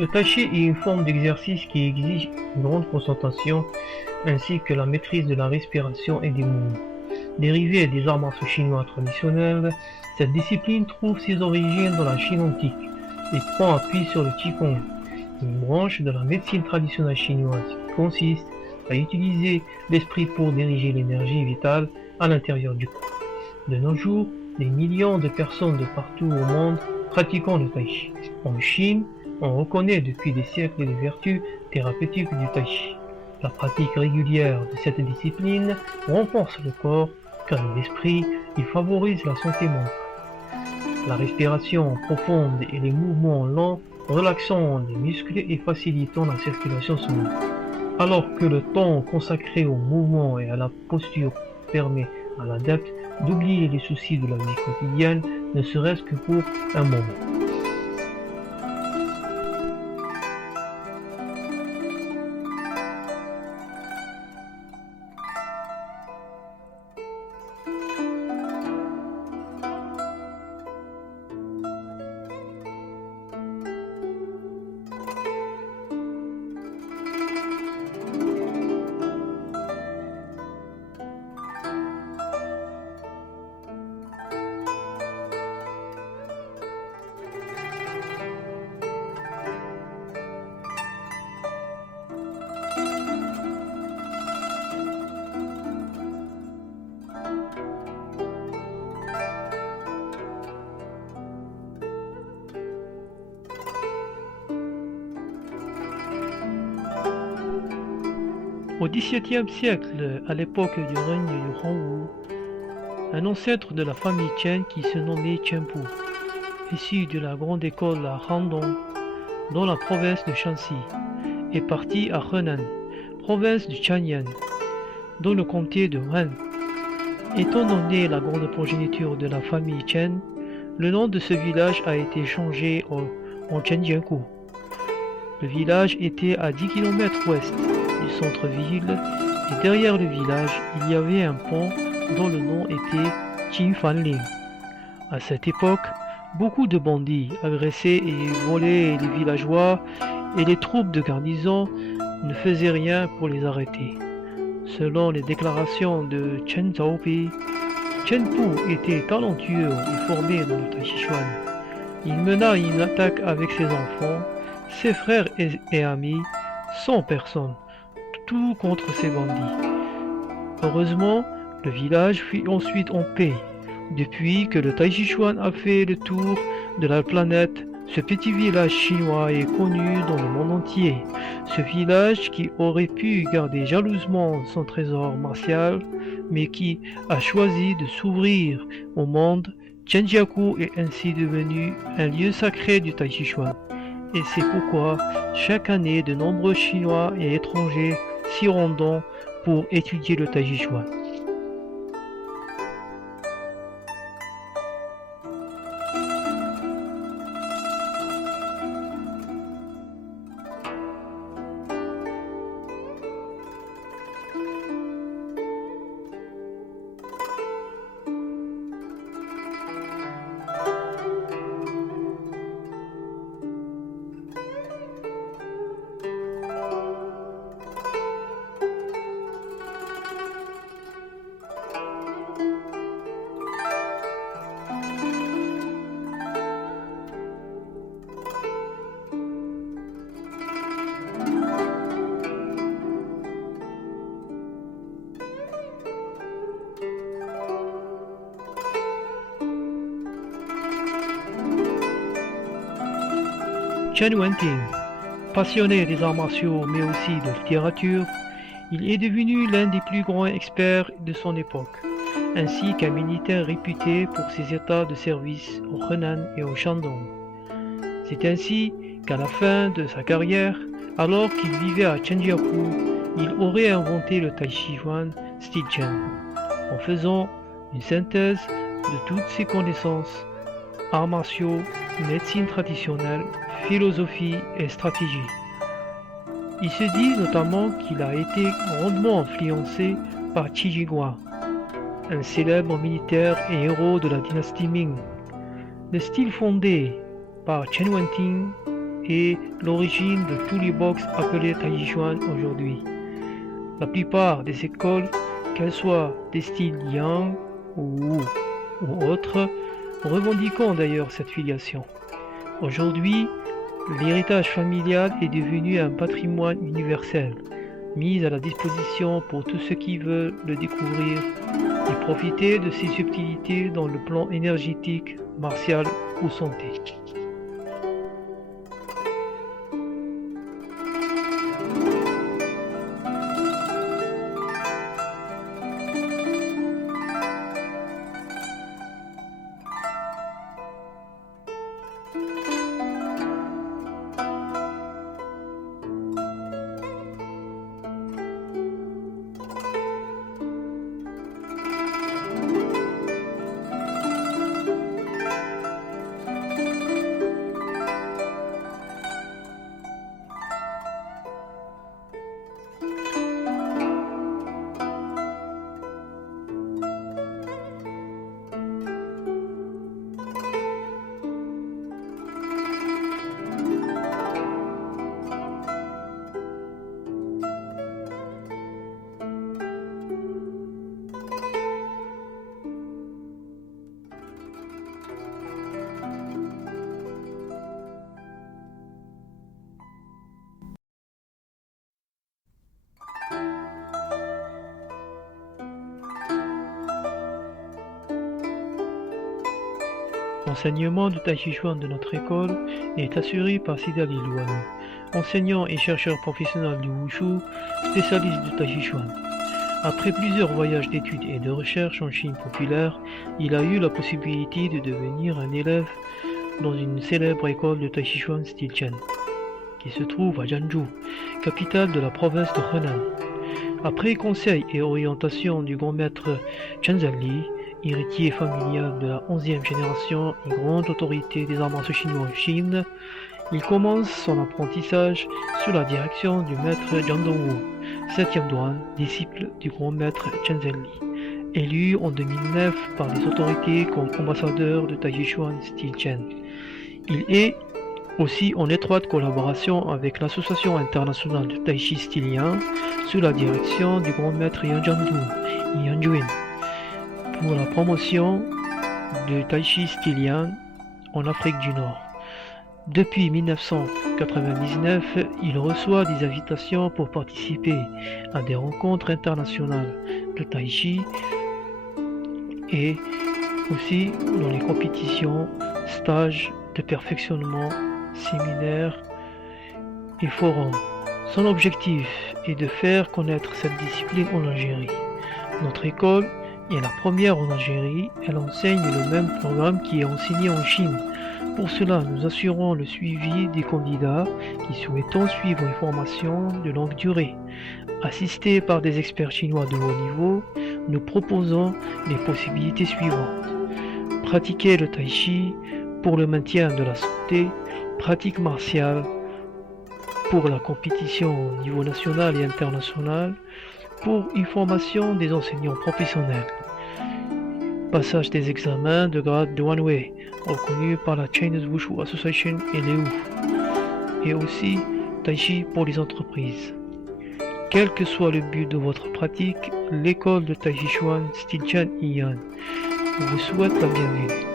Le tai chi est une forme d'exercice qui exige une grande concentration ainsi que la maîtrise de la respiration et des mouvements. Dérivée des arts martiaux chinois traditionnels, cette discipline trouve ses origines dans la Chine antique et prend appui sur le Qigong, une branche de la médecine traditionnelle chinoise qui consiste à utiliser l'esprit pour diriger l'énergie vitale à l'intérieur du corps. De nos jours, des millions de personnes de partout au monde pratiquent le tai chi. En Chine, on reconnaît depuis des siècles les vertus thérapeutiques du tai chi. La pratique régulière de cette discipline renforce le corps, calme l'esprit et favorise la santé mentale. La respiration profonde et les mouvements lents relaxant les muscles et facilitant la circulation sanguine. Alors que le temps consacré au mouvement et à la posture permet à l'adepte d'oublier les soucis de la vie quotidienne, ne serait-ce que pour un moment. Au XVIIe siècle, à l'époque du règne du Hongwu, un ancêtre de la famille Chen qui se nommait Chen Pu, issu de la grande école à Handong, dans la province de Shanxi, est parti à Henan, province du Chang'an, dans le comté de Han. Étant donné la grande progéniture de la famille Chen, le nom de ce village a été changé en Zhenjiangkou. Le village était à 10 km ouest du centre-ville et derrière le village, il y avait un pont dont le nom était Qinfanling. À cette époque, beaucoup de bandits agressaient et volaient les villageois et les troupes de garnison ne faisaient rien pour les arrêter. Selon les déclarations de Chen Zhaopi, Chen Pu était talentueux et formé dans le Tai Chi Chuan. Il mena une attaque avec ses enfants, ses frères et amis, sans personne, tout contre ces bandits. Heureusement, le village fut ensuite en paix. Depuis que le Tai Chi Chuan a fait le tour de la planète, ce petit village chinois est connu dans le monde entier. Ce village qui aurait pu garder jalousement son trésor martial, mais qui a choisi de s'ouvrir au monde, Zhenjiangkou est ainsi devenu un lieu sacré du Tai Chi Chuan. Et c'est pourquoi chaque année de nombreux Chinois et étrangers s'y rendent pour étudier le Tai Chi Chuan. Chen Wenping, passionné des arts martiaux mais aussi de littérature, il est devenu l'un des plus grands experts de son époque, ainsi qu'un militaire réputé pour ses états de service au Henan et au Shandong. C'est ainsi qu'à la fin de sa carrière, alors qu'il vivait à Zhenjiangkou, il aurait inventé le Tai Chi Chuan style Chen, en faisant une synthèse de toutes ses connaissances, arts martiaux, médecine traditionnelle, philosophie et stratégie. Il se dit notamment qu'il a été grandement influencé par Qi Jiguang, un célèbre militaire et héros de la dynastie Ming. Le style fondé par Chen Wenping est l'origine de tous les box appelés Tai Chi Chuan aujourd'hui. La plupart des écoles, qu'elles soient des styles Yang ou autres, revendiquant d'ailleurs cette filiation. Aujourd'hui, l'héritage familial est devenu un patrimoine universel, mis à la disposition pour tous ceux qui veulent le découvrir et profiter de ses subtilités dans le plan énergétique, martial ou santé. L'enseignement du Tai Chi Chuan de notre école est assuré par Sidali Luanu, enseignant et chercheur professionnel du Wushu, spécialiste du Tai Chi Chuan. Après plusieurs voyages d'études et de recherche en Chine populaire, il a eu la possibilité de devenir un élève dans une célèbre école de Tai Chi Chuan style Chen, qui se trouve à Jianzhou, capitale de la province de Henan. Après conseil et orientation du grand maître Chen Zhenli, héritier familial de la 11e génération et grande autorité des arts martiaux chinois en Chine, il commence son apprentissage sous la direction du maître Jiang Dongwu, 7e dan, disciple du grand maître Chen Zhenli, élu en 2009 par les autorités comme ambassadeur de Tai Chi Chuan style Chen. Il est aussi en étroite collaboration avec l'association internationale de Tai Chi style Yang sous la direction du grand maître Yang Jiandu, Yang Juin, pour la promotion de Tai Chi style Yang en Afrique du Nord. Depuis 1999, il reçoit des invitations pour participer à des rencontres internationales de Tai Chi et aussi dans les compétitions, stages de perfectionnement, séminaires et forums. Son objectif est de faire connaître cette discipline en Algérie. Notre école est la première en Algérie. Elle enseigne le même programme qui est enseigné en Chine. Pour cela, nous assurons le suivi des candidats qui souhaitent suivre une formation de longue durée. Assistés par des experts chinois de haut niveau, nous proposons les possibilités suivantes. Pratiquer le tai chi pour le maintien de la santé, pratique martiale pour la compétition au niveau national et international, pour une formation des enseignants professionnels. Passage des examens de grade de One Way, reconnu par la Chinese Wushu Association et l'EU, et aussi Tai Chi pour les entreprises. Quel que soit le but de votre pratique, l'école de Tai Chi Chuan style Chen Yan vous souhaite la bienvenue.